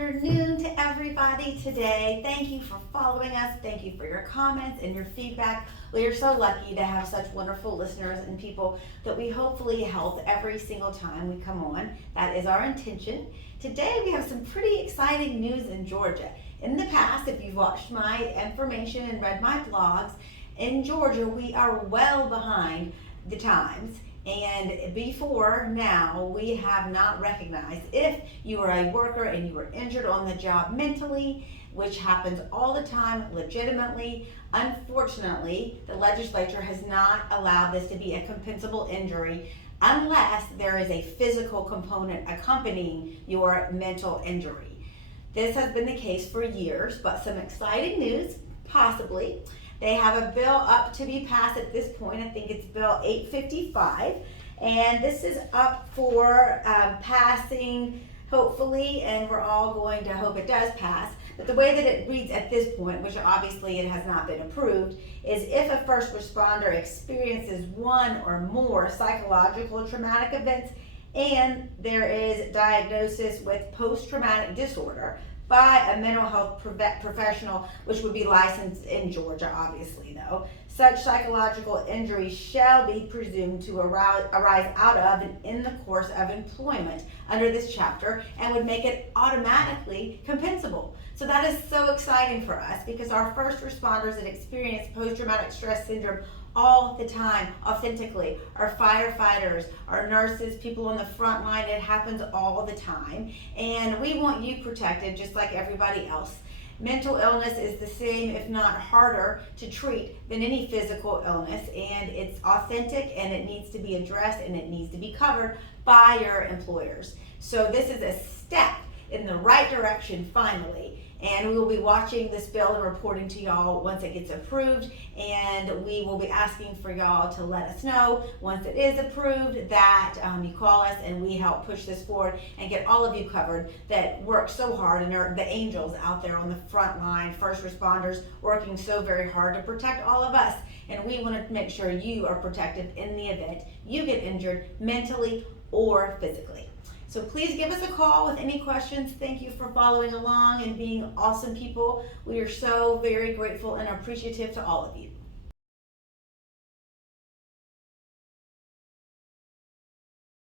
afternoon to everybody today. Thank you for following us. Thank you for your comments and your feedback. We are so lucky to have such wonderful listeners and people that we hopefully help every single time we come on. That is our intention. Today we have some pretty exciting news in Georgia. In the past, if you've watched my information and read my blogs, in Georgia we are well behind the times. And before now, we have not recognized if you are a worker and you were injured on the job mentally, which happens all the time, legitimately. Unfortunately, the legislature has not allowed this to be a compensable injury unless there is a physical component accompanying your mental injury. This has been the case for years, but some exciting news, possibly. They have a bill up to be passed at this point. I think it's Bill 855. And this is up for passing, hopefully, and we're all going to hope it does pass. But the way that it reads at this point, which obviously it has not been approved, is if a first responder experiences one or more psychological traumatic events and there is diagnosis with post-traumatic disorder by a mental health professional, which would be licensed in Georgia, obviously, though. Such psychological injuries shall be presumed to arise out of and in the course of employment under this chapter and would make it automatically compensable. So that is so exciting for us because our first responders that experience post-traumatic stress syndrome all the time, authentically. Our firefighters, our nurses, people on the front line, it happens all the time. And we want you protected just like everybody else. Mental illness is the same, if not harder, to treat than any physical illness. And it's authentic and it needs to be addressed and it needs to be covered by your employers. So this is a step in the right direction, finally. And we will be watching this bill and reporting to y'all once it gets approved. And we will be asking for y'all to let us know once it is approved that you call us and we help push this forward and get all of you covered that work so hard and are the angels out there on the front line, first responders working so very hard to protect all of us. And we want to make sure you are protected in the event you get injured mentally or physically. So please give us a call with any questions. Thank you for following along and being awesome people. We are so very grateful and appreciative to all of you.